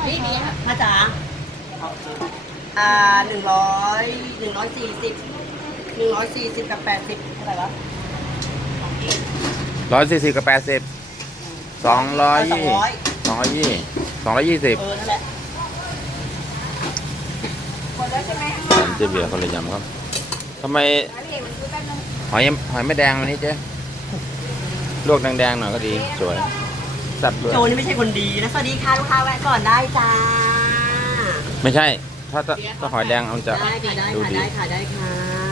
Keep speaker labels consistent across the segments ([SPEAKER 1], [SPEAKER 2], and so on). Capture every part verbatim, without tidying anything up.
[SPEAKER 1] นี่นี่ค่ะ
[SPEAKER 2] มาจ๋าอ่าหนึ่งร้อยหนึ่งร้อยสี่สิบหนึ่งร้อยสี่สิบกับแปดสิบเท่าไหร่วะ
[SPEAKER 3] ร้อยสี่สิบกับแปดสิบสองร้อยยี่สองร้อยยี่สองร้อยยี่สิบ
[SPEAKER 2] เออนั่นแหละ
[SPEAKER 1] หมดแล้วใช่ไหม
[SPEAKER 3] เจ๊เบียร์คนละยำครับทำไม
[SPEAKER 1] อันนี้มันคือแป้งนม
[SPEAKER 3] หอยหอยไม่แดงวันนี้เจ๊ลวกแดงๆหน่อยก็ดีสวยสับด้วย
[SPEAKER 2] โจนี่ไม่ใช่คนดีนะสวัสดีค่ะลูกค้าแวะก่อนได้จ้า
[SPEAKER 3] ไม่ใช่ ถ้าถ้าถ้าหอยแดงมันจะ
[SPEAKER 2] ได้ค่ะได้
[SPEAKER 3] ดู
[SPEAKER 2] ค่ะ
[SPEAKER 3] ดี
[SPEAKER 2] ได้ค่ะได้ค่ะ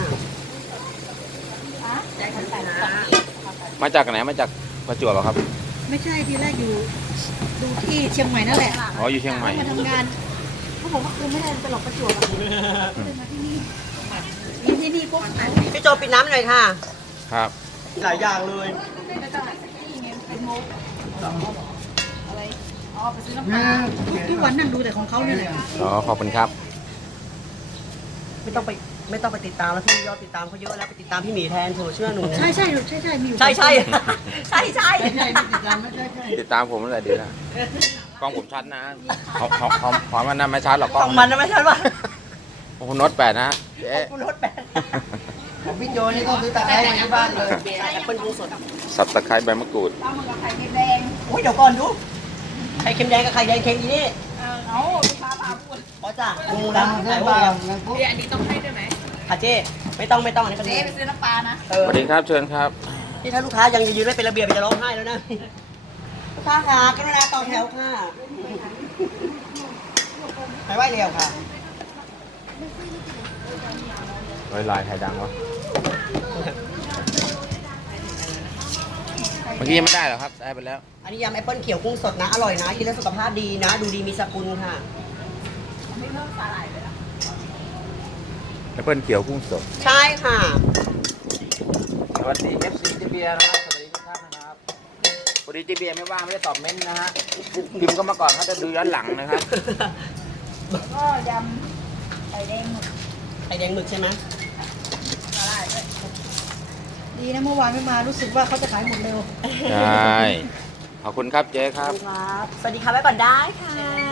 [SPEAKER 1] อ่ะ
[SPEAKER 2] ได้ค่ะ
[SPEAKER 1] ใส่
[SPEAKER 2] ได้
[SPEAKER 1] สอง
[SPEAKER 2] ค่ะ
[SPEAKER 1] ขีด
[SPEAKER 3] มาจากไหนมาจากประจวบเหรอครับ
[SPEAKER 4] ไม่ใช่ทีแรกอยู่ดูที่เชียงใหม่นั่นแหละ
[SPEAKER 3] อ๋ออยู่เชียงใหม่
[SPEAKER 4] มาทำงานเขาบอกว่าคือไม่ได้ไปหลอกประจวบอะเลยมาที่นี่มีที่นี่ปุ๊บ
[SPEAKER 2] พี่โจปิดน้ำหน่อยค่ะ
[SPEAKER 3] ครับ
[SPEAKER 2] หลายอย่างเลย
[SPEAKER 1] เป็นมุกอะไรอ๋อไปซื้อน้ำปลา
[SPEAKER 4] ทุกวันนั่งดูแต่ของเขาเนี่ยแหละ
[SPEAKER 3] อ๋อขอบคุณครับ
[SPEAKER 2] ไม่ต้องไปไม่ต้องไปติดตามแล้วพี่ยอดติดตามเขาเยอะแล้วไปติดตามพี่หมีแทนเถอะเชื่อหนู
[SPEAKER 4] ใช่ใช่ใช่ใช่มีอยู่
[SPEAKER 2] ใช่ใช่ใช่ใช่
[SPEAKER 4] ใช่ใช่ไม่ติดตามไม่ใช่ใช่
[SPEAKER 3] ติดตามผมตั้งแต่เดียวแล้วกล้องผมชัดนะเขาเขาเขาขอมันนะไม่ชัดหรอกกล้
[SPEAKER 2] ข
[SPEAKER 3] อง
[SPEAKER 2] องมันนะไม่ใช่ป่ะ
[SPEAKER 3] ผมโน้ตแปดนะเจ๊
[SPEAKER 2] คุณรถแบน
[SPEAKER 4] ของพี่โจนี่ต้องซื้อตะไคร้มาที่บ้านเลย
[SPEAKER 2] ใช่แอปเปิลกุ้งสด
[SPEAKER 3] สับตะไคร้ใบมะกรูด
[SPEAKER 1] ปลาหมึกกับไข่เค็มแดง
[SPEAKER 2] โอ้ยเดี๋ยวก่อนดูไข่เค็มแดงกับไข่แดงเค็มอีนี่
[SPEAKER 1] เออเอาลูกค้ามาพูด
[SPEAKER 2] อ๋อจ้ะงูแล้วไข่งูแล้ว
[SPEAKER 1] เดี๋ยวอันนี้ต้องให้ด้วยไหม
[SPEAKER 2] ค่ะเจ้ไม่ต้องไม่ต้องอันนี้ก็
[SPEAKER 1] เจ๊
[SPEAKER 2] ดี
[SPEAKER 1] ไปซื้อน้ำปลานะ
[SPEAKER 2] เอ
[SPEAKER 3] ส
[SPEAKER 2] อ
[SPEAKER 3] วัสดีครับเชิญครับ
[SPEAKER 2] ที่ถ้าลูกค้ายังยืนไม่เป็นระเบียบจะร้องไห้แล้วนะลูกค้าค่ะกรุณาต่อแถวค่ะไปไหวเร็วค่ะ
[SPEAKER 3] ลอยลายใครดังวะเมื่อกี้ยังไม่ได้เหรอครับได้ไปแล้ว
[SPEAKER 2] อันนี้ยำแอปเปิลเขียวกุ้งสดนะอร่อยนะกินแล้วสุขภาพดีนะ ดูดีมีสกุลค่ะ
[SPEAKER 1] ไม่เพิ่มสาหร่ายเลยนะ
[SPEAKER 3] แอปเปิลเขียวกุ้งสด
[SPEAKER 2] ใช่ค่ะ
[SPEAKER 3] สวัสดี เอฟ ซี เจเบียร์นะครับสวัสดีทุกท่านนะครับพอดีเจเบียร์ไม่ว่างไม่ได้ตอบเม้นต์นะฮะพิมพ์ก็มาก่อนเขาจะดูย้อนหลังนะครับ
[SPEAKER 1] ก็ยำไข่แดงหมึก
[SPEAKER 2] ไข่แดงหมึกใช่ไหม
[SPEAKER 1] สาหร่ายด้วย
[SPEAKER 4] ดีนะเมื่อวานไม่มารู้สึกว่าเขาจะขายหมดเร็ว
[SPEAKER 3] ใช่ขอบคุณครับเจ๊ครับ
[SPEAKER 2] ครับสวัสดีค่ะไว้ก่อนได้ค่ะ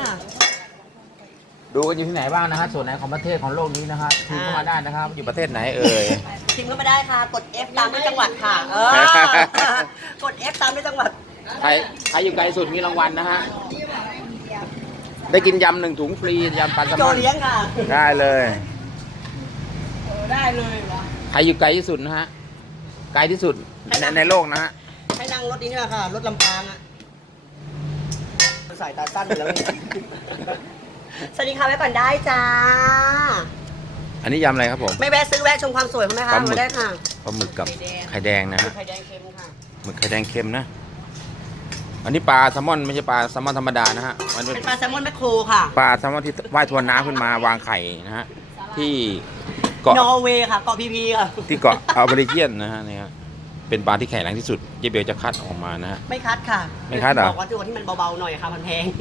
[SPEAKER 3] ดูกันอยู่ที่ไหนบ้างนะฮะส่วนไหนของประเทศของโลกนี้นะฮะพิมพ์เข้ามาได้นะครับ อยู่ประเทศไหนเอ่ย
[SPEAKER 2] พิมพ์เข้ามาได้ค่ะ กด F ตามด้วยจังหวัดค่ะ เออ กด F ตามด้วยจังหวัด
[SPEAKER 3] ใครใครอยู่ไกลสุดมีรางวัลนะฮะ ได้กินยำหนึ่งถุงฟรียำปลาแซล
[SPEAKER 2] โจ
[SPEAKER 3] มอน
[SPEAKER 2] เลี้ยงค่ะ
[SPEAKER 3] ได้เลย
[SPEAKER 2] เออได้เลยวะ
[SPEAKER 3] ใครอยู่ไกลที่สุดนะฮะ ไกลที่สุดในในโลกนะฮะ
[SPEAKER 2] ให้นั่งรถนี้นี่แหละค่ะ รถลำปางอะสายตาสั้นอยู่แล้วนี่ สวัสดีค่ะไว้ก่อนได้จ้า
[SPEAKER 3] อันนี้ยำอะไรครับผม
[SPEAKER 2] ไม่แวะซื้อแวะชมความสวยของแม่ค้า
[SPEAKER 3] ปลาหมึก
[SPEAKER 2] มาได้ค่ะ
[SPEAKER 3] ปลาหมึกกับไข่แดงนะฮะ
[SPEAKER 2] ไข่แดงเค็มค่ะ
[SPEAKER 3] หมึกไข่แดงเค็มนะ อันนี้ปลาแซลมอนไม่ใช่ปลาแซลมอนธรรมดานะฮะ มันเป็น
[SPEAKER 2] เป็นปลาแซลมอนแมคโครค่ะ
[SPEAKER 3] ปลาแซลมอนที่ว่ายทวนน้ำขึ้นมาวางไข่นะฮะ ที่เกาะ
[SPEAKER 2] นอร์เวย์ค่ะ เกาะพีพีค่ะ
[SPEAKER 3] ที่เกาะอัลเบริเจียนนะฮะนี่ฮะเป็นปลาที่แข็งแรงที่สุดเยเบลจะคัดออกมานะฮะ
[SPEAKER 2] ไม่คัดค่ะ
[SPEAKER 3] ไม่คัดเหรอ
[SPEAKER 2] บอกว่าตัวที่มันเบาๆหน่อยค่ะมันแพง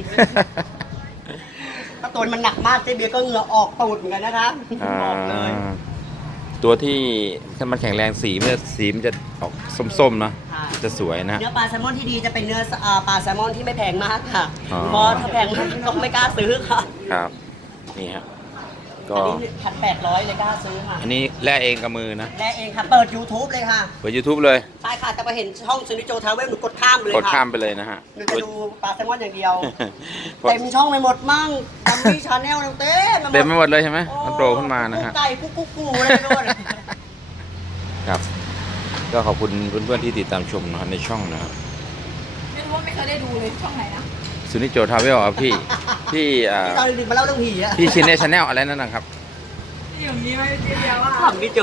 [SPEAKER 2] ถ้าตัวมันหนักมากเจ๊เบียร์ก็เหงื่อออกตูดเหมือนกันนะคะบอกเลย
[SPEAKER 3] อ่าตัวที่มันแข็งแรงสีมันจะสีมันจะออกส้มๆเนอะ
[SPEAKER 2] ค่ะ
[SPEAKER 3] จะสวยนะ
[SPEAKER 2] เนื้อปลาแซลมอนที่ดีจะเป็นเนื้ออ่าปลาแซลมอนที่ไม่แพงมากค่ะ
[SPEAKER 3] อ๋อ
[SPEAKER 2] เพราะถ้าแพงมากก็ไม่กล้าซื้อค่ะ
[SPEAKER 3] ครับ นี่ฮะก็
[SPEAKER 2] อันนี้พันแปดร้อยเลยกล้าซื้อค่ะ
[SPEAKER 3] อันนี้แล่เองกับมือนะ
[SPEAKER 2] และเองค่ะ เปิด YouTube เลยค่ะ
[SPEAKER 3] เปิด YouTube เลย
[SPEAKER 2] ใช่ค่ะ แต่ไปเห็นช่องซูนิโจทาวเวลหนูกดข้ามไปเลย
[SPEAKER 3] กด
[SPEAKER 2] ค่ะ
[SPEAKER 3] ข้ามไปเลยนะฮะ
[SPEAKER 2] หนูจะดูปลาแซลมอนอย่างเดียว
[SPEAKER 3] กด
[SPEAKER 2] เต็มช่องไปหมดมั่งทำมี่ชาแนลเต็ม
[SPEAKER 3] เต็มไปหมดเลยใช่ไหมมันโผล่ขึ้นมานะฮะ
[SPEAKER 2] กุ๊กไก่กุ๊กกุ๊กกูอะไรไปหมด
[SPEAKER 3] ครับ ก็ขอบคุณเพื่อนๆที่ติดตามชมนะครับในช่องนะครับ
[SPEAKER 1] ไม่รู้ว่าไม่เคยได้ดูเลยช่องไหนนะ
[SPEAKER 3] สุนิโจทาวเวลครับพี่ พี่อ่า
[SPEAKER 2] ที่ตอนดึกๆมาเล่าเรื่องผีอะ
[SPEAKER 3] พี่ชินเนชแนลอะไรนั่นนะครับ
[SPEAKER 1] ที่อย่างนี้ไม่เจ๊เดียวว่า
[SPEAKER 2] ถามพี่โจ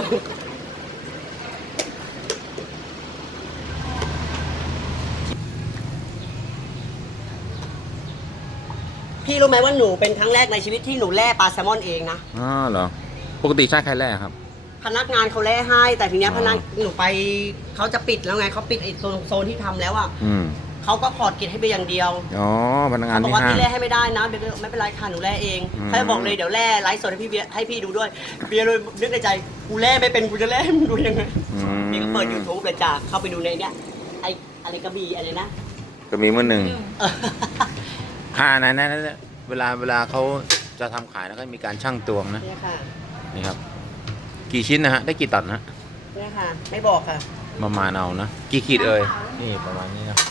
[SPEAKER 2] พี่รู้ไหมว่าหนูเป็นครั้งแรกในชีวิตที่หนูแล่ปลาแซลมอนเองนะ
[SPEAKER 3] อ๋อเหรอ ปกติใช้ใครแรกครับ
[SPEAKER 2] พนักงานเขาแล่ให้ แต่ทีเนี้ย
[SPEAKER 3] อ๋อ
[SPEAKER 2] พนักหนูไปเขาจะปิดแล้วไงเขาปิดไอ้โซนโซนที่ทำแล้วอ่ะ
[SPEAKER 3] อืม
[SPEAKER 2] เขาก็ขอดกิจให้ไปอย่างเดียว
[SPEAKER 3] อ๋อ พนักงาน
[SPEAKER 2] เขาบอก
[SPEAKER 3] ที่
[SPEAKER 2] ว่า
[SPEAKER 3] ห้าง
[SPEAKER 2] พี่แล่ให้ไม่ได้นะเบียร์ก็ไม่เป็นไรค่ะหนูแล่เอง
[SPEAKER 3] อืม
[SPEAKER 2] เขาจะบอกเลยเดี๋ยวแล่ไลฟ์สดให้พี่เบียร์ให้พี่ดูด้วยเบียร์เลยนึกในใจกูแล่ไม่เป็นกูจะแล่ให้มึงดูยังไง
[SPEAKER 3] อืม
[SPEAKER 2] นี่ก็เปิด YouTube เลยจ้าเข้าไปดูในเนี้ยไอ้อะไรกระบี่อะไรนะ
[SPEAKER 3] ก็มีมือหนึ่ง
[SPEAKER 2] เออ
[SPEAKER 3] อ่าไหนไหนไหนเวลาเวลาเขาจะทำขายแล้วก็มีการชั่งตวงนะ
[SPEAKER 2] เนี่ยค่ะ
[SPEAKER 3] นี่ครับ กี่ชิ้นนะฮะได้กี่ตันนะ
[SPEAKER 2] เนี่ยค่ะ ไม่บอกค่ะ
[SPEAKER 3] ประมาณเอานะกี่ขีดเอ่ยนี่ประมาณนี้นะ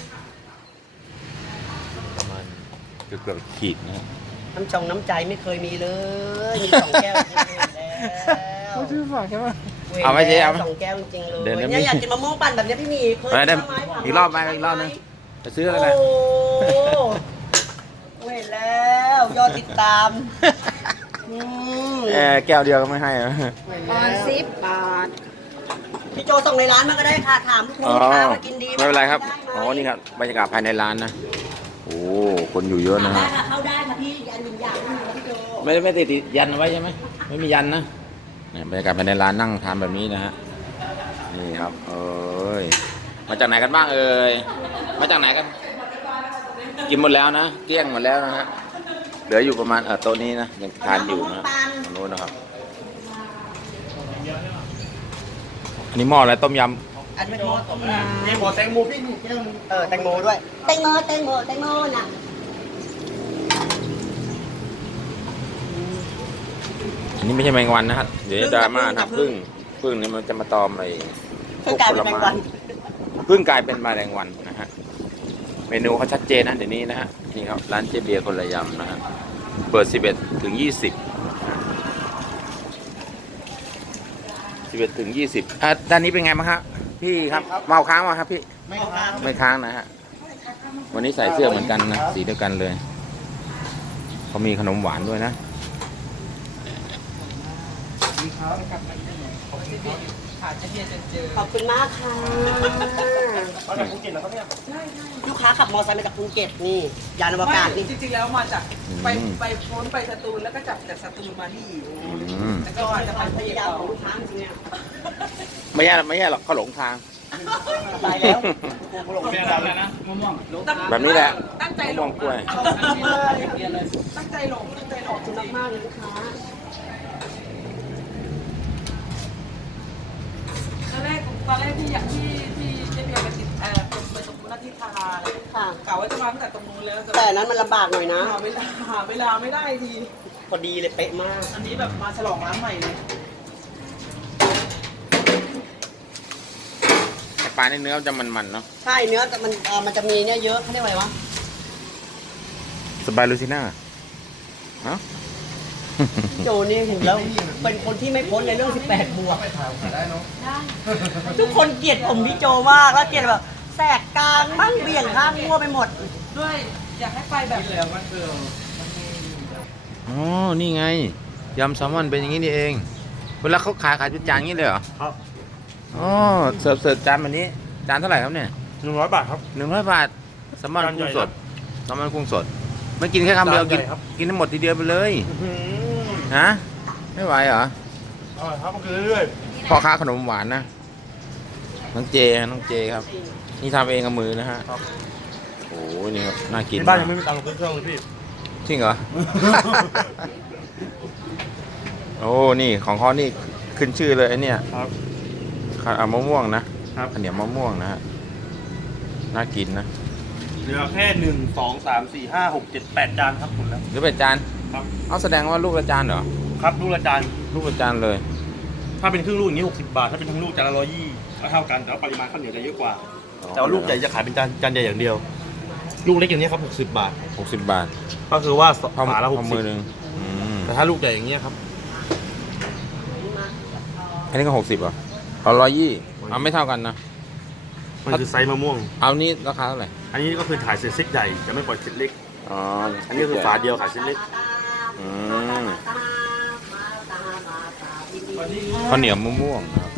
[SPEAKER 3] ประมาณเกือบเกือบขีดนะฮะ
[SPEAKER 2] น้ำจงน้ำใจไม่เคยมีเลยมีสองแก้วจริงๆแล้ว
[SPEAKER 4] เขาชื่อฝากใช่ไหม
[SPEAKER 3] เอาไหมเจ๊เอาไหม
[SPEAKER 2] สองแก้วจริงๆเลย
[SPEAKER 3] เดี๋ยวนะ
[SPEAKER 2] เนี่ย
[SPEAKER 3] มี
[SPEAKER 2] อยากกินมะม่วงปั่นแบบเนี้ยพี่หมีเคย
[SPEAKER 3] เอาได้
[SPEAKER 2] ซื้มาให้ผม
[SPEAKER 3] อีกรอบไหมอีกรอบนึง จะซื้ออะไร
[SPEAKER 2] โอ้โหเห็นแล้วยอดติดตามอืม
[SPEAKER 3] เออแก้วเดียวก็ไม่ให้เหรอ
[SPEAKER 1] ตอนสิบบาท
[SPEAKER 2] พี่โจส่งในร้านมาก็ได้ค่ะถามลูก
[SPEAKER 3] อ๋อ
[SPEAKER 2] ค้าว่ากินดีห
[SPEAKER 3] ไม่เป็นไรครับ
[SPEAKER 2] ด้ไหม
[SPEAKER 3] อ๋อนี่ครับบรรยากาศภายในร้านนะโอ้คนอยู่เยอะนะ
[SPEAKER 2] ได้
[SPEAKER 3] ฮะ
[SPEAKER 2] ค่ะเข้าได้ค่ะพี่ยันวิญญาณไม่มีแล้วพี่โจ
[SPEAKER 3] ไม่ไม่ติดยันเอาไว้ใช่ไหมไม่มียันนะเนี่ยบรรยากาศภายในร้านนั่งทานแบบนี้นะฮะนี่ครับเอ้ยมาจากไหนกันบ้างเอ่ยมาจากไหนกัน กินหมดแล้วนะเกลี้ยงหมดแล้วนะฮะเหลืออยู่ประมาณเออโต๊ะนี้นะยังทานอยู่นะตรงนู้นนะครับอันนี้หม้ออะไรต้มย
[SPEAKER 2] อันเป็นโมต้มยำเนี่ยหมอแตงโมพี่นี่แก้วนึงเออแตงโมด้วยแตงโมแตงโมแตงโมน่ะ
[SPEAKER 3] ำอันนี้ไม่ใช่แมงวันนะฮะเดี๋ยวจะมาทำพึ่งพึ่งนี่มันจะมาตอมอะไร
[SPEAKER 2] เพิ่งกลายเป็นแมงวัน
[SPEAKER 3] พึ่งกลายเป็นแมลงวันนะฮะเมนูเขาชัดเจนนะเดี๋ยวนี้นะฮะนี่ครับร้านเจเบียร์คนละยำนะฮะเปิดสิบเอ็ดถึงยี่สิบสิบเอ็ดถึงยี่สิบอ่ะด้านนี้เป็นไงบ้างครับพี่ครับเมาค้างมาครับพี่
[SPEAKER 2] ไม่ค้าง
[SPEAKER 3] ไม่ค้างนะฮะวันนี้ใส่เสื้อเหมือนกันนะสีเดียวกันเลยเขามีขนมหวานด้วยนะ
[SPEAKER 2] ขอบคุณมากค่ะลูกค้าขับมอเตอร์ไซค์มาจากภูเก็ตนี่ยานอวกาศนี่
[SPEAKER 1] จริงๆแล้วมาจาก
[SPEAKER 3] อืม
[SPEAKER 1] ไปไปพ้นไปสตูลแล้วก็จับจากสตูลมาที่
[SPEAKER 3] อืม
[SPEAKER 1] แล้วก็จะ
[SPEAKER 2] ค
[SPEAKER 1] ไป
[SPEAKER 2] วามพ
[SPEAKER 1] ที่
[SPEAKER 2] ยายาม
[SPEAKER 1] เก่า
[SPEAKER 2] ของลูกค้าจริงๆเนี่ย
[SPEAKER 3] ไม่แย่ไม่แย่หรอกเขาหลงทาง
[SPEAKER 2] สบายแล้ว
[SPEAKER 3] แบบนี้แหละ
[SPEAKER 1] ตั้งใจหล
[SPEAKER 3] มะม่ว
[SPEAKER 1] ง
[SPEAKER 3] งกล้วย
[SPEAKER 1] ตั้งใจหลงตั้งใจหลง
[SPEAKER 2] ขอบคุณมากๆเลยลูกค้า
[SPEAKER 1] ตอนแรกตอนแรกที่อยากที่ที่เจ๊เบียร์ไปติดเอ่อไปตรงนู้นที่ทาราเลย
[SPEAKER 2] ค่ะ
[SPEAKER 1] กะว่าจะมาตั้งแต่ตรงนู้นแล้ว
[SPEAKER 2] แต่อันนั้นมันลำบากหน่อยนะ
[SPEAKER 1] หาเวลาหาเวลาไม่ได้ที
[SPEAKER 2] พอดีเลยเป๊ะมาก
[SPEAKER 1] อันนี้แบบมาฉลองร้านใหม่เลย
[SPEAKER 3] แต่ปลาในเนื้อมันจะมันๆเนาะ
[SPEAKER 2] ใช่เนื้อแต่มันเออมันจะมีเนี่ยเยอะเขาเรียกว่าอะไรวะ
[SPEAKER 3] สบายลูซิน่าเอ้า
[SPEAKER 2] โจนี่เห็นแล้วเป็นคนที่ไม่พ้นในเรื่องสิบแปดบวกทุกคนเกลียดผมพี่โจมากแล้วเกลียดแบบแสกกลางมั่งเบี่ยงข้างมั่วไปหมด
[SPEAKER 1] ด้วยอยากให้ไปแบบเหลือมันเกิน
[SPEAKER 3] อ๋อนี่ไงยำแซลมอนเป็นอย่างนี้นี่เองเวลาเขาขายขายเป็นจานอย่างนี้เลยเหรอ
[SPEAKER 5] ครับ
[SPEAKER 3] อ๋อเสิร์ฟเสิร์ฟจานแบบนี้จานเท่าไหร่ครับเนี่ย
[SPEAKER 5] หนึ่งร้อยบาทครับ
[SPEAKER 3] หนึ่งร้อยบาทแซลมอน
[SPEAKER 5] จานใหญ่
[SPEAKER 3] กุ้งสดแซลมอนกุ้งสดไม่กินแค่คำเดียว
[SPEAKER 5] จานให
[SPEAKER 3] กิ
[SPEAKER 5] ญ่
[SPEAKER 3] น
[SPEAKER 5] ครับ
[SPEAKER 3] กินทั้งหมดทีเดียวไปเลย
[SPEAKER 5] อื้อหือ
[SPEAKER 3] ฮะไม่ไหวเหรอ
[SPEAKER 5] อร่อยครับก็คือเรื่อย
[SPEAKER 3] พ่อค้าขนมหวานนะน้องเจน้องเจครับ นี่ทำเองกับมือนะฮะโอ้โหนี่ครับน่า
[SPEAKER 5] ๆ
[SPEAKER 3] กิน
[SPEAKER 5] ที่บ้าน
[SPEAKER 3] มาก
[SPEAKER 5] ยังไม่มีตังค์ลงเครื่องเลยพี่
[SPEAKER 3] จริงเหรอ โอ้นี่ของเขานี่ขึ้นชื่อเลยไอ้เนี่ย
[SPEAKER 5] ครับ
[SPEAKER 3] ข้าวเอามะม่วงนะครับ ข้าวเหนียวมะม่วงนะฮะน่ากินนะ
[SPEAKER 5] เหลือแค่หนึ่งสองสามสี่ห้าหกเจ็ดแปดจานครับหมดแล้ว
[SPEAKER 3] หรือเป็นจาน
[SPEAKER 5] ครับ
[SPEAKER 3] เอาแสดงว่าลูกละจานเหรอ
[SPEAKER 5] ครับลูกละจาน
[SPEAKER 3] ลูกละจานเลย
[SPEAKER 5] ถ้าเป็นครึ่งลูกอย่างนี้หกสิบบาท ถ้าเป็นทั้งลูกจานละร้อยยี่ก็เท่ากันแต่ว่าปริมาณข้าวเหนียวจะเยอะกว่า แต่ว่าลูกใหญ่จะขายเป็นจานจานใหญ่อย่างเดียว ลูกเล็กอย่างนี้ครับหกสิบบาท
[SPEAKER 3] หกสิบบาท
[SPEAKER 5] ก็คือว่า
[SPEAKER 3] พอ
[SPEAKER 5] ฝาละห
[SPEAKER 3] พ
[SPEAKER 5] ก
[SPEAKER 3] อ
[SPEAKER 5] สิ
[SPEAKER 3] มื
[SPEAKER 5] บ
[SPEAKER 3] อหนึ่งอืม
[SPEAKER 5] แต่ถ้าลูกใหญ่อย่างเงี้ยครับ
[SPEAKER 3] อันนี้ก็หกสิบเหรอเอาร้อยยี่เอาไม่เท่ากันนะ
[SPEAKER 5] มันคือไซส์มะม่วง
[SPEAKER 3] เอานี่ราคาเท่าไหร่
[SPEAKER 5] อันนี้ก็คือถ่ายเศษเซ็ตใหญ่จะไม่ปล่อยเศษเล็ก
[SPEAKER 3] อ๋อ
[SPEAKER 5] อันนี้คือฝาเดียวขายเศษเล็ก
[SPEAKER 3] อืมข้าวเหนียวมะม่วงนะครับ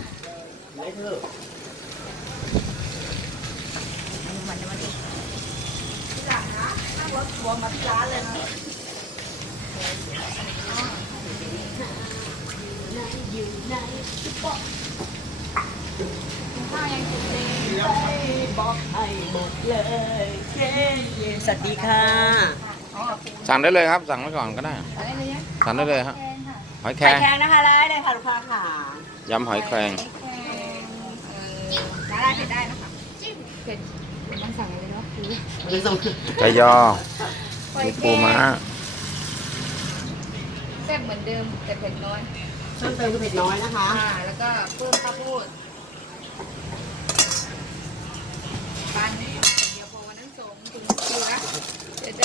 [SPEAKER 2] สวัสดีค่ะ
[SPEAKER 3] สั่งได้เลยครับ สั่งไว้ก่อนก็ได้ สั่งได้เลยครับหอยแคร
[SPEAKER 2] ไข่
[SPEAKER 3] ง
[SPEAKER 2] แข็งนะคะได้เลยค่ะลูกค้าค่ะ
[SPEAKER 3] ยำหอยแครง
[SPEAKER 1] ได้เผ็ดได้นะคะ
[SPEAKER 2] ไม่ส่ง
[SPEAKER 3] ไก่ยอมีปูม้า
[SPEAKER 1] แซ่บเหมือนเดิมแต่เผ็ดน้อย
[SPEAKER 2] เพิ่มเติมคือเผ็ดน้อยนะคะ
[SPEAKER 1] อ่าแล้วก็เพิ่มข้าวโพดปานนี้เดี๋ยวพอวันนั้นส่งถึงเกลือเดี๋ยวจะ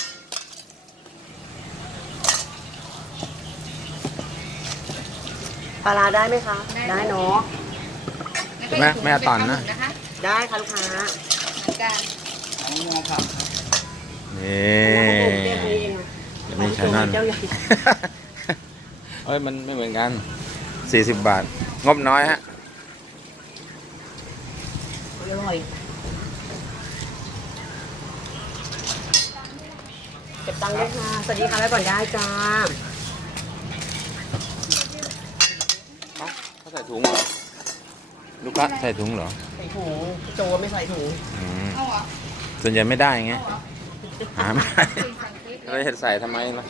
[SPEAKER 2] ปลาร้าได้ไหมคะ ได้เนาะ
[SPEAKER 1] ล้วก็
[SPEAKER 3] แม่
[SPEAKER 1] กถุง
[SPEAKER 3] แม่ตอนนะ
[SPEAKER 1] เป็ปลาหมึกนะคะ
[SPEAKER 2] ได้ค่ะลูกค้า
[SPEAKER 1] เหมือนกัน
[SPEAKER 3] นี่
[SPEAKER 2] เรียกนี้เองอะ
[SPEAKER 3] ไม่ใช่นั่น
[SPEAKER 2] เจ้าใหญ่
[SPEAKER 3] เอ้ยมันไม่เหมือนกันสี่สิบบาท งบน้อยฮะ
[SPEAKER 2] อร่อยเก็บตังค์ด้วยค่ะ สวัสดีค่ะไว้ก่อนได้จ้า
[SPEAKER 3] เอ้าเขาใส่ถุงเหรอ ลูกค้าใส่ถุงเหรอ
[SPEAKER 2] ใส่ถุงพี่โจไม่ใส่ถุง
[SPEAKER 3] อืม
[SPEAKER 1] เอาเหรอ
[SPEAKER 3] ส่วนใหญ่ไม่ได้ไง
[SPEAKER 1] เอาเหรอ
[SPEAKER 3] หาไม่ได้
[SPEAKER 1] สั่งพริก
[SPEAKER 3] เราจะเห็นใส่ทำไมล่ะ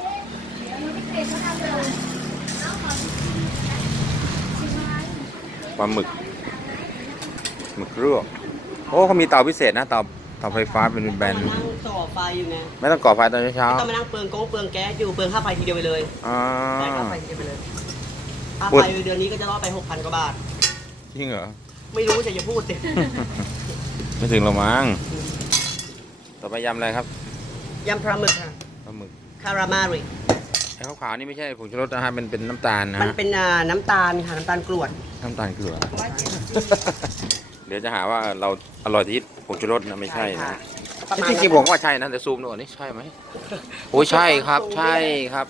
[SPEAKER 3] ปลาหมึก หมึกลวก โอ้เขามีเตาพิเศษนะ เตาเตาไฟฟ้าเป็นแบน
[SPEAKER 2] มานั่งต่อไฟอยู่ไง
[SPEAKER 3] ๆไม่ต้องก่อไฟตอนเช้า
[SPEAKER 2] ไม่ต้องมานั่งเปลืองโก๊เปลืองแก๊สอยู่เปลืองค่าไฟทีเดียวไปเลย
[SPEAKER 3] ๆอ๋อ
[SPEAKER 2] ได้ค่าไฟทีเดียวไปเลยค่า
[SPEAKER 3] พู
[SPEAKER 2] ไฟ
[SPEAKER 3] ด
[SPEAKER 2] เดือนนี้ก็จะรอดไปหกพันกว่าบาท
[SPEAKER 3] จริงเหรอ
[SPEAKER 2] ไม่รู้จะอย่าพูดสิ
[SPEAKER 3] ไม่ถึงหรอกมั้ง ต่อไปยำอะไรครับ
[SPEAKER 2] ยำปลาหมึกค่ะ
[SPEAKER 3] ปลาหมึก
[SPEAKER 2] คารามาริ
[SPEAKER 3] ไอ้ขาวๆนี่ไม่ใช่ผงชูรสนะฮะเป็นเป็นน้ำตาลนะ
[SPEAKER 2] มัน
[SPEAKER 3] ฮะ
[SPEAKER 2] เป็นอ่าน้ำตาลค่ะน้ำตาลกรวด
[SPEAKER 3] น้ำตาลเกลือ เดี๋ยวจะหาว่าเราอร่อยที่ผงชูรสนะไม่ใช่นะ
[SPEAKER 2] ประมาณ
[SPEAKER 3] จริงๆผมว่าใช่นะแต่ซูมดูก่อนนี่ใช่ไหมโอ้ยใช่ครับ ใช่ครับ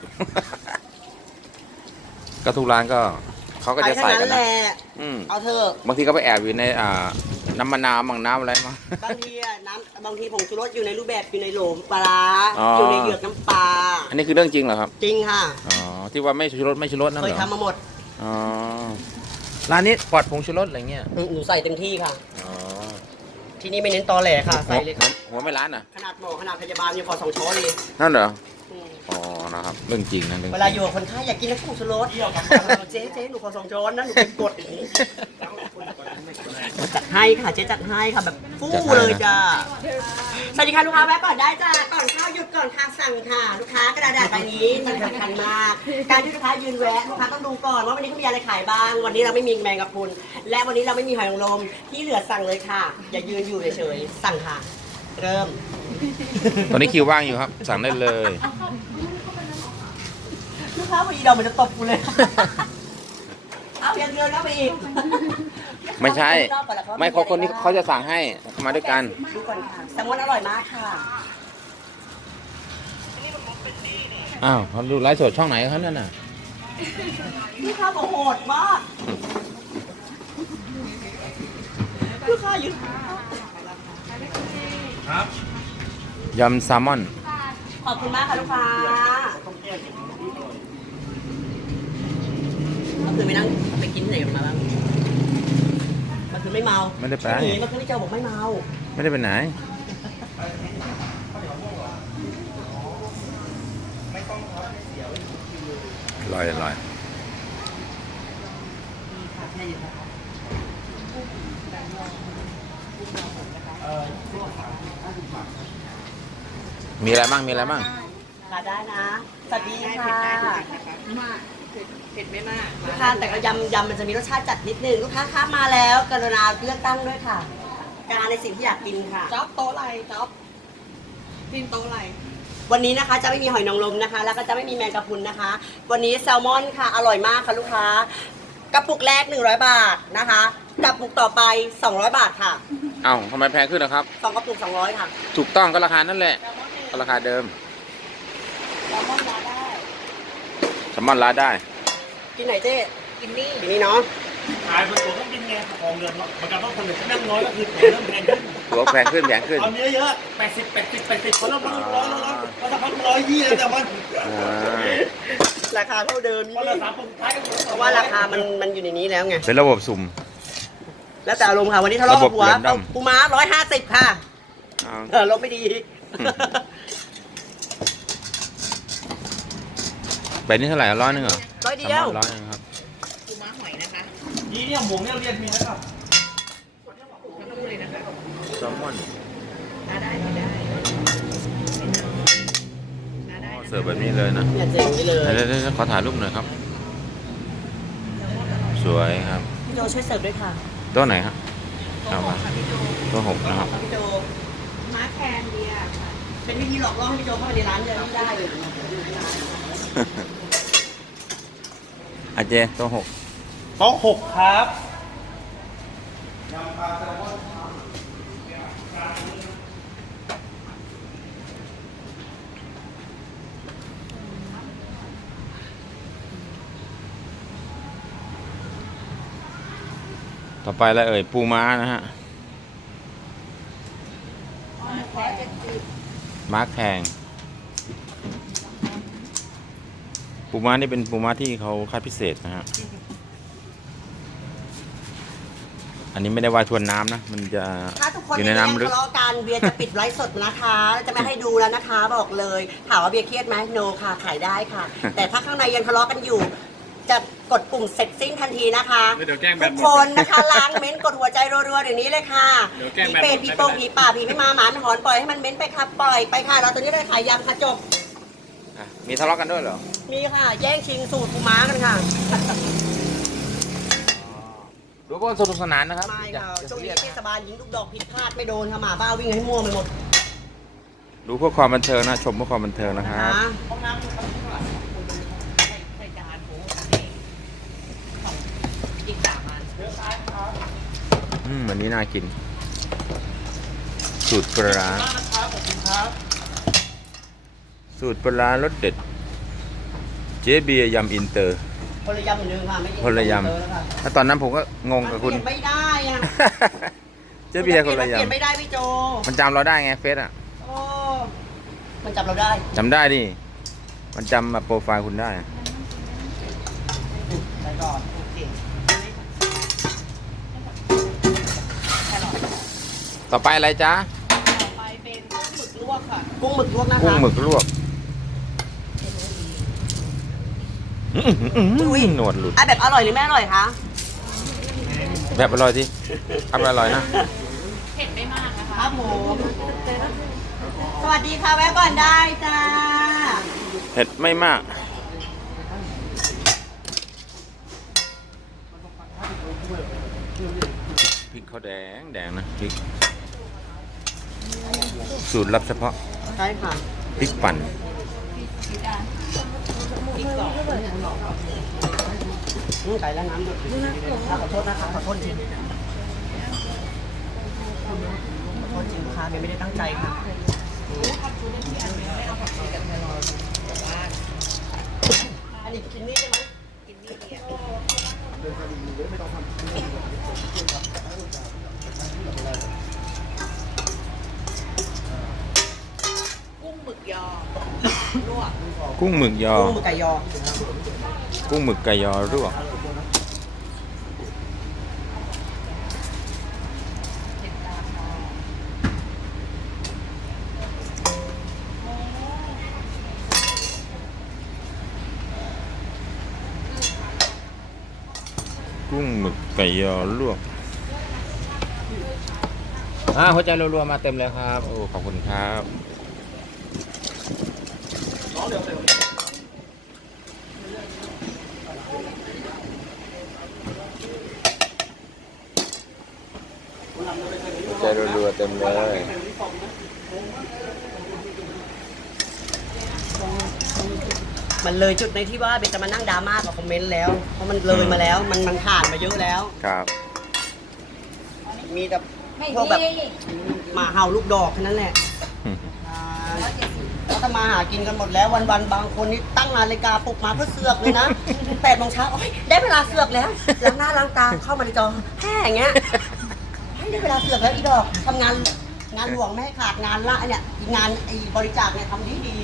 [SPEAKER 3] ก็ทุกร้านก็เขาก็
[SPEAKER 2] ไป
[SPEAKER 3] จะ
[SPEAKER 2] เท่า
[SPEAKER 3] ใส่
[SPEAKER 2] นั้
[SPEAKER 3] กัน
[SPEAKER 2] นแห
[SPEAKER 3] นะ
[SPEAKER 2] ละ
[SPEAKER 3] อืม
[SPEAKER 2] เอาเถอะ
[SPEAKER 3] บางทีก็ไปแอบอยู่ในอ่าน้ำมะนาวมั่งน้ำอะไรมั่ง
[SPEAKER 2] บางทีอะน้ำบางทีผงชูรสอยู่ในรูปแบบอยู่ในโหลปลาร้า
[SPEAKER 3] อ๋อ
[SPEAKER 2] อ
[SPEAKER 3] อ
[SPEAKER 2] ยู่ในเหยือกน้ำปลา
[SPEAKER 3] อันนี้คือเรื่องจริงเหรอครับ
[SPEAKER 2] จริงค่ะ
[SPEAKER 3] อ๋อที่ว่าไม่ชูรสไม่ชูรสนั่น
[SPEAKER 2] เค
[SPEAKER 3] เห
[SPEAKER 2] ย
[SPEAKER 3] รอ
[SPEAKER 2] ทำมาหมด
[SPEAKER 3] อ๋อร้านนี้ปลอดผงชูรสอะไรเงี้ย
[SPEAKER 2] หนูใส่เต็มที่ค่ะ
[SPEAKER 3] อ๋อ
[SPEAKER 2] ที่นี่ไม่เน้นตอแหลค่ะใส่เลยค่ะ
[SPEAKER 3] หัวไม่ร้านอ่ะ
[SPEAKER 2] ขนาดหมอขนาดพยาบาลยังพอสองช้อนเลย
[SPEAKER 3] นั่นเหรอ
[SPEAKER 2] อืม
[SPEAKER 3] อ๋อนะครับเรื่องจริงนะเรื่องจ
[SPEAKER 2] เว
[SPEAKER 3] ริง
[SPEAKER 2] ลาอยู่กับคนไข้อยากกินน้ำผงชูรสเจ๊เจ๊หนูขอสองช้อนนะหนูไปกดอย่างนี้จัดให้ค่ะเจ๊จัดให้ค่ะแบบฟู่เลยจ้าสวัสดีค่ะลูกค้าแวะก่อนได้จ้าก่อนข้าวหยุดก่อนค่ะสั่งค่ะ ลูกค้ากระดาษใบนี้สำคัญมาก การที่ลูกค้ายืนแวะลูกค้าต้องดูก่อนว่าวันนี้เขามีอะไรขายบ้าง วันนี้เราไม่มีแมงกะพรุนและวันนี้เราไม่มีหอยนางรมที่เหลือสั่งเลยค่ะ อย่ายืนอยู่เฉยๆสั่งค่ะ เริ่ม
[SPEAKER 3] ตอนนี้คิวว่างอยู่ครับ สั่งได้เลย
[SPEAKER 2] ลูกค้าพอดีเราเหมือนจะตบกูเลย เอาอย่างเดียวแล้วไปอีก
[SPEAKER 3] ไม่ใช่ ไม่เขาคนนี้เขาจะสั่งให้เขามาด้วยกัน
[SPEAKER 2] ดูก่อนค่ะแซลมอนอร่อยมากค่ะ
[SPEAKER 3] อ้าวเขาดูไลฟ์สดช่องไหนครับนั่นน่ะ
[SPEAKER 2] ลูกค้าบอกโหดมากลูกค้ายืน
[SPEAKER 3] ยำแซลมอน
[SPEAKER 2] ขอบคุณมากค่ะลูกค้าเมื่อคืนไปนั่งไปกินที่ไหนกันมาบ้างเมื่อคืนไม่เมา
[SPEAKER 3] ไม่ได้ไป
[SPEAKER 2] หนีเมื่อคืนพี่เจ้าบอกไม่เมา
[SPEAKER 3] ไม่ได้ไปไหน อร่อยอร่อยมีอะไรบ้างมีอะไรบ้าง
[SPEAKER 2] ค่ะได้นะ สวัสดีค่ะ
[SPEAKER 1] มากเผ็ดเผ็ดไม่มาก
[SPEAKER 2] ลูกค้าแต่ก็ยำยำมันจะมีรสชาติจัดนิดนึงลูกค้าค้ามาแล้วกรุณาเลือกตั้งด้วยค่ะ การในสิ่งที่อยากกินค่ะ
[SPEAKER 1] จ๊อบโต๊ะอะไรจ๊อบทีมโต๊ะอะไร
[SPEAKER 2] วันนี้นะคะจะไม่มีหอยนางรมนะคะ แล้วก็จะไม่มีแมงกะพรุนนะคะ วันนี้แซลมอนค่ะอร่อยมากค่ะลูกค้ากระปุกแรกหนึ่งร้อยบาทนะคะกระปุกต่อไปสองร้อยบาทค่ะ
[SPEAKER 3] เอ้าทำไมแพงขึ้นนะครับ
[SPEAKER 2] สองกระปุกสองร้อยค่ะ
[SPEAKER 3] ถูกต้องก็ราคานั่นแหละก็ราคาเดิม
[SPEAKER 2] แซลมอนร้านได้
[SPEAKER 3] แซลมอนร้านได้
[SPEAKER 2] กินไหนเจ๊
[SPEAKER 1] กินนี่
[SPEAKER 2] กินนี่เนาะ
[SPEAKER 5] ขายเป็นตัวต้องกินไงของเดือนมันก็ต้องผลิตนั่งน้อยก็คือเริ่มแพงขึ้น
[SPEAKER 3] ตัวแพงขึ้นแพงขึ้น
[SPEAKER 5] เอาเนื้อเยอะแปดสิบแปดสิบแปดสิบคนละพันร้อยร้อยร้อยเราจะพันร้อยยี่แล้วแต่มัน
[SPEAKER 3] อ่า
[SPEAKER 2] ราคาเท่าเดิม
[SPEAKER 5] คนละสามคนสุดท้ายก็
[SPEAKER 2] เพราะว่าราคามันมันอยู่ในนี้แล้วไง
[SPEAKER 3] เป็นระบบสุ่ม
[SPEAKER 2] แล้วแต่อารมณ์ค่ะวันนี้ทะเลาะกับหัว
[SPEAKER 3] ระบบ random
[SPEAKER 2] ปูม้าร้อยห้าสิบค่ะ
[SPEAKER 3] อ้าว
[SPEAKER 2] เออลบไม่ดี
[SPEAKER 3] เป็นนี่เท่าไหร่ร้อยหนึงเหรอ
[SPEAKER 2] ร้อยเดียว
[SPEAKER 3] แซลมอนร้อยหนึงครับ
[SPEAKER 1] ปูม้าหอยนะคะ
[SPEAKER 5] นี่เนี่ยหมูเนี่ยเรียนมีนะครับ
[SPEAKER 1] แล้วก็เลยนะคะ
[SPEAKER 3] แซลมอน
[SPEAKER 1] ได้ได้ได้ได้ได้
[SPEAKER 3] เสิร์ฟแบบนี้เลยนะ
[SPEAKER 2] เนี่ยเจ๋งนี่เลย
[SPEAKER 3] เดี๋ยวเดี๋ยวเดี๋ยวขอถ่ายรูปหน่อยครับ สวยครับ
[SPEAKER 2] พี่โจช่วยเสิร์ฟด้วยค่ะ
[SPEAKER 3] ตัวไหนครับ
[SPEAKER 1] ตัว
[SPEAKER 3] เอา
[SPEAKER 1] ห
[SPEAKER 3] มาก
[SPEAKER 1] ค่ะพี่โจ
[SPEAKER 3] ตัวหกนะครับ
[SPEAKER 2] พี่โจ
[SPEAKER 1] ม้าแคนเบียร์ค่ะ
[SPEAKER 2] เป็นวิธีหลอกล่อให้พี่โจเข้าไปในร้านเลยไม่ได้เลย
[SPEAKER 3] อาเจตัวหก
[SPEAKER 5] โต๊ะหกครับ
[SPEAKER 3] ต่อไปแล้วเอ่ยปูม้านะฮะ ม้าแข่งปูม้านี่เป็นปูม้าที่เขาคัดพิเศษนะฮะ อันนี้ไม่ได้ว่ายทวนน้ำนะ มันจะ
[SPEAKER 2] ถ้าทุกคน
[SPEAKER 3] อยู่
[SPEAKER 2] ใน
[SPEAKER 3] ใน
[SPEAKER 2] น้ำ
[SPEAKER 3] น้ำลึก
[SPEAKER 2] ทะเลาะกันเบียร์จะปิดไลฟ์สดนะคะแล้วจะไม่ให้ดูแล้วนะคะ บอกเลยถามว่าเบียร์เครียดไหมโนค่ะขายได้ค่ะ แต่ถ้าข้างในยังทะเลาะกันอยู่ จะกดปุ่มเสร็จสิ้นทันทีนะคะ
[SPEAKER 5] เดี๋ยวแกล้งแบ
[SPEAKER 2] ทุ
[SPEAKER 5] น
[SPEAKER 2] ก
[SPEAKER 5] หมด
[SPEAKER 2] คนนะคะล้างเม้นต์กดหัวใจรัวๆเดี๋ยวนี้เลยค่ะ
[SPEAKER 5] เดี๋ยวแกล้ง
[SPEAKER 2] ผี
[SPEAKER 5] แบนหมด
[SPEAKER 2] เปรตผีโป่งผีป่าผีไม่มาหมาไม่หอนปล่อยให้มันเม้นต์ไปค่ะปล่อยไปค่ะเราตอนนี้เลยขายยำค่ะจบ
[SPEAKER 3] อ่ะมีทะเลาะกันด้วยเหรอ
[SPEAKER 2] มีค่ะ แย่งชิงสูตรปูม้ากันค่ะ
[SPEAKER 3] ดูว่าสนุกสนานนะครับ
[SPEAKER 2] ไม่
[SPEAKER 3] อย่า
[SPEAKER 2] ค่ะ
[SPEAKER 3] อย่า
[SPEAKER 2] ช่วง
[SPEAKER 3] ซีเรี
[SPEAKER 2] นี้
[SPEAKER 3] ยส
[SPEAKER 2] เท
[SPEAKER 3] นะ
[SPEAKER 2] ศบาลยิงลูกดอกผิดพลาดไม่โดนค่ะหมาบ้าวิ่งให้มั่วไปหมด
[SPEAKER 3] ดูเพื่อความบันเทิงนะ ชมเพื่อความบันเทิงนะค
[SPEAKER 2] นะ
[SPEAKER 3] รับ
[SPEAKER 1] ใส่จานโอ้อีกสามอัน
[SPEAKER 3] อืมวันนี้น่ากิน สูตรปลาร้าสูตรปลาร้ารสเด็ด เจ๊เบียร์ยำอินเตอร์
[SPEAKER 2] คนละยำเหมือนเดิมค่ะไม่
[SPEAKER 3] คนละย
[SPEAKER 2] เจอแล้วค่ะ
[SPEAKER 3] ำถ้าตอนนั้นผมก็งงกับคุณ
[SPEAKER 2] มันเปลี่ยนไม่ได้อะ
[SPEAKER 3] เจ๊เบียร์คนละ
[SPEAKER 2] มัเปลี่ยนไม่
[SPEAKER 3] ยำ
[SPEAKER 2] ได้พี่โจ
[SPEAKER 3] มันจำเราได้ไงเฟซอ่ะ
[SPEAKER 2] โอ้มันจับเราได้
[SPEAKER 3] จำได้ดิ มันจำแบบโปรไฟล์คุณได้
[SPEAKER 2] ใส่ก่อนโอเค
[SPEAKER 3] ต่อไปอะไรจ๊ะ
[SPEAKER 1] ต่อไปเป็นกุ้งหมึกลวกค่ะ
[SPEAKER 2] กุ้งหมึกลวกนะคะ
[SPEAKER 3] กุ้งหมึกลวกอื้อหืออื้อหือหนวดหลุด
[SPEAKER 2] อ่ะแบบอร่อยหรือไม่อร่อยคะ
[SPEAKER 3] แบบอร่อยที่ทำอร่อยนะ
[SPEAKER 1] เผ็ดไม่มากนะคะ
[SPEAKER 2] ครับผมสวัสดีค่ะแวะก่อนได้จ้า
[SPEAKER 3] เผ็ดไม่มาก พริกเขาแดงแดงนะพริก สูตรลับเฉพาะ
[SPEAKER 2] ใช่ค่ะ
[SPEAKER 3] พริกปั่น
[SPEAKER 1] อีกสอง
[SPEAKER 2] อืมไก่แล้วน้ำด้วยขอโทษนะคะขอโทษจริงขอโทษจริงลูกค้าเบนไม่ได้ตั้งใจค่ะอันนี้กินนี่ใช่ไหม
[SPEAKER 1] กินนี่เดียวกุ้งหมึกยอลวก
[SPEAKER 3] กุ้งหมึกยอ
[SPEAKER 2] กุ้งหมึกไก่ยอ
[SPEAKER 3] กุ้งหมึกไก่ยอลวก กุ้งหมึกไก่ยอลวกอ่าหัวใจรัวๆมาเต็มเลยครับ โอ้ ขอบคุณครับ หัวใจรัวๆเต็มเลย
[SPEAKER 2] มันเลยจุดในที่ว่าเบนจะมานั่งดราม่ากับคอมเมนต์แล้ว เพราะมันเลยมาแล้ว มันมันผ่านมาเยอะแล้ว
[SPEAKER 3] ครับ
[SPEAKER 2] มีแต่พวกแบบหมาเห่าลูกดอกแค่นั้นแหละเขาจะมาหากินกันหมดแล้ววันๆบางคนนี่ตั้งนาฬิกาปลุกมาเพื่อเสือกเลยนะแปดโมงเช้าโอ๊ยได้เวลาเสือกแล้วล้างหน้าล้างตาเข้ามาในจอแค่อย่างเงี้ยเฮ้ยได้เวลาเสือกแล้วอีดอกทำงานงานหลวงไม่ให้ขาดงานละเนี่ยงานไอ้บริจาคเนี่ยทำดีดี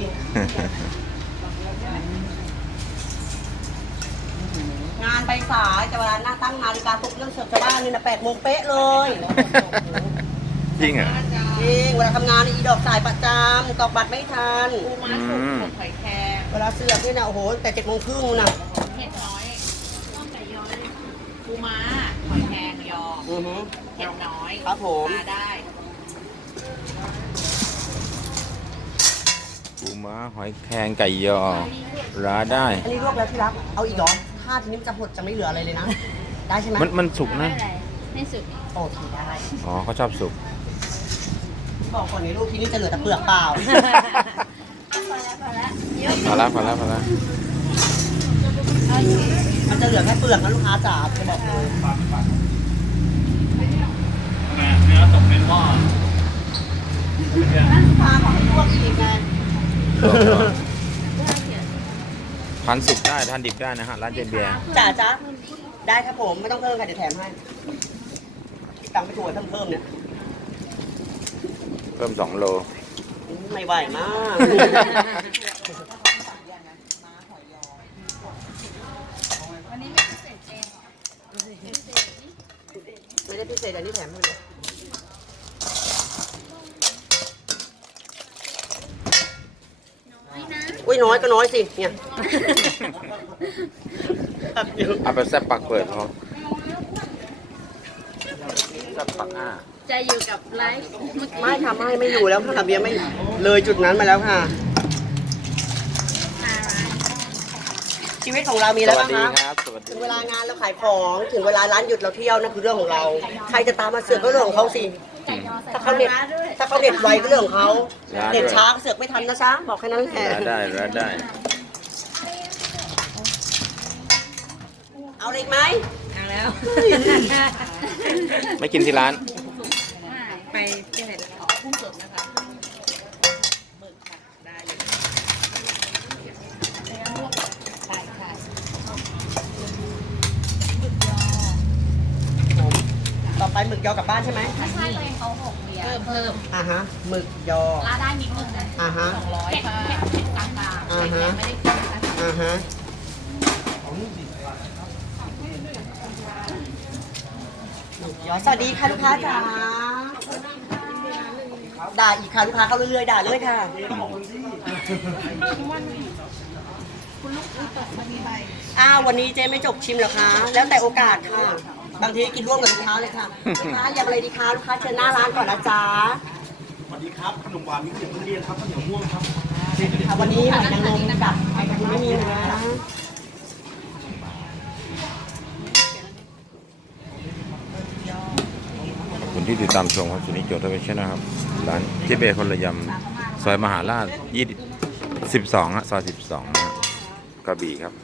[SPEAKER 2] งานไปสายแต่เวลาหน้าตั้งนาฬิกาปลุกเรื่องเสือกชาวบ้านนี่นะแปดโมงเป๊ะเลย
[SPEAKER 3] จริงเหรอ่ะ
[SPEAKER 2] จริงเวลาทำงานอีดอกสายประจำตอกบัตรไม่ทัน
[SPEAKER 1] ปูม้าสุกกับไข่แครง
[SPEAKER 2] เวลาเสือกนี่นะโอ้โหแต่เจ็ดโมงครึ่งน่ะ
[SPEAKER 1] เผ็ดน้อยต้องไก่ยอเลยปูม้าหอยแครงยอ
[SPEAKER 2] อือฮึ
[SPEAKER 1] เผ็ดน้อย
[SPEAKER 2] ครับผม
[SPEAKER 1] มาได้
[SPEAKER 3] ปูม้าหอยแครงไก่ยอร้าได้
[SPEAKER 2] อันนี้ลวกแล้วที่รักเอาอีกเหรอถ้าทีนี้มันจะหดจะไม่เหลืออะไรเลยนะ ได้ใช่ไหม
[SPEAKER 3] มันมันสุกนะ
[SPEAKER 1] ไม่สุด
[SPEAKER 2] โอเคได้
[SPEAKER 3] อ๋อเขาชอบสุก
[SPEAKER 2] บอกก่อนในลูกที่นี่จะเหลือแต่เปลือกเปล่า
[SPEAKER 1] พอแล้วพอแล้วเยอะ
[SPEAKER 3] พอแล้วพอแล้วพอแล้ว
[SPEAKER 2] มันจะเหลือแค่เปลือกนะลูกค้าจ๋าจะบอกเลย
[SPEAKER 5] เนื้อตกในหม้อ
[SPEAKER 2] ลูกค้าขอให้ลวกอีกไง
[SPEAKER 3] ทานสุกได้ทานดิบได้นะฮะร้านเจนเบียร์
[SPEAKER 2] จ๋าจ๊ะได้ครับผมไม่ต้องเพิ่มค่ะเดี๋ยวแถมให้ตังค์ไปถูกเพิ่มเพิ่มเนี่ย
[SPEAKER 3] เพิ่มสองโล
[SPEAKER 2] ไม่ไหวมาก
[SPEAKER 1] วันนี้ไม่พิเศษเองเหรอ
[SPEAKER 2] ไม่ได้พิเศษอันนี้แถมให้เลย
[SPEAKER 1] น้อยนะ
[SPEAKER 2] อุ้ยน้อยก็น้อยสิเนี่ย
[SPEAKER 3] เอาไปแซ่บปักเปิดพอแซ่บปักอ้า
[SPEAKER 1] จะอยู่กับไลฟ์เมื่อกี้
[SPEAKER 2] ไม่ทำให้ไม่อยู่แล้วค่ะเบียร์ไม่เลยจุดนั้นมาแล้วค่ะ
[SPEAKER 1] มาร้าน
[SPEAKER 2] ชีวิตของเรามี
[SPEAKER 3] ส
[SPEAKER 2] แล้ว
[SPEAKER 3] วัส
[SPEAKER 2] นะ
[SPEAKER 3] ดี
[SPEAKER 2] คะ
[SPEAKER 3] ครับสวัสดี
[SPEAKER 2] ถึงเวลางานเราขายของถึงเวลาร้านหยุดเราเที่ยวนั่นคือเรื่องของเรา ใครจะตามมาเสือกก็เรื่องของเขาสิ ถ้าเขาเน็ตถ้าเขาเน็ตไวก็เรื่องของเขาเน็ตช้าเสือกไม่ทันนะจ๊ะบอกแค่นั้นแหละ
[SPEAKER 3] ร้านได้ร้านได้
[SPEAKER 2] เอาอะไรอีกไหม
[SPEAKER 1] เอาแล้ว
[SPEAKER 3] ไม่กินที่ร้าน
[SPEAKER 1] ไปที่ไหนออกกุ้งสดนะคะหมึกค่ะได้เลยใช่ใช่
[SPEAKER 2] ต่อไปหมึกยอกลับบ้านใช่ไหม
[SPEAKER 1] ถ้าใช่ตัวเองเขาหกเบียร์เพิ่มเพิ่ม
[SPEAKER 2] อ่าฮะหมึกยอ
[SPEAKER 1] ลาได้นิดนึงนะ
[SPEAKER 2] อ่าฮะ
[SPEAKER 1] สองร้อยค่ะเผ็ดเผ็ดกลางๆ
[SPEAKER 2] อ่าฮะ
[SPEAKER 1] ไม่ได้กินนะคะ
[SPEAKER 2] อ่าฮะหมึกยอสวัสดีค่ะลูกค้าจ๋าด่าอีกค่ะลูกค้าเข้าเรื่อยๆด่าเลยค่ะอ้าววันนี้เจ๊ไม่จบชิมเหรอคะ แล้วแต่โอกาสค่ะ บางทีกินร่วมกับลูกค้าเลยค่ะลูกค้าอยากอะไรดีคะลูกค้าเชิญหน้าร้านก่อนนะจ๊ะ
[SPEAKER 5] สวัสดีครับขนมหวานมีเสียงเรียนครับข้าวเหนียวม่วงครับ
[SPEAKER 2] ค่ะวันนี้หอยนางรมกับไข่กะทิไม่มีนะ
[SPEAKER 3] ขอบคุณที่ติดตามชมครับสุนิจโจทย์เวชนะครับร้านเจเบคนละยำซอยมหาราชยี่สิบสองฮะซอยสิบสองนะฮะกระบี่ครับ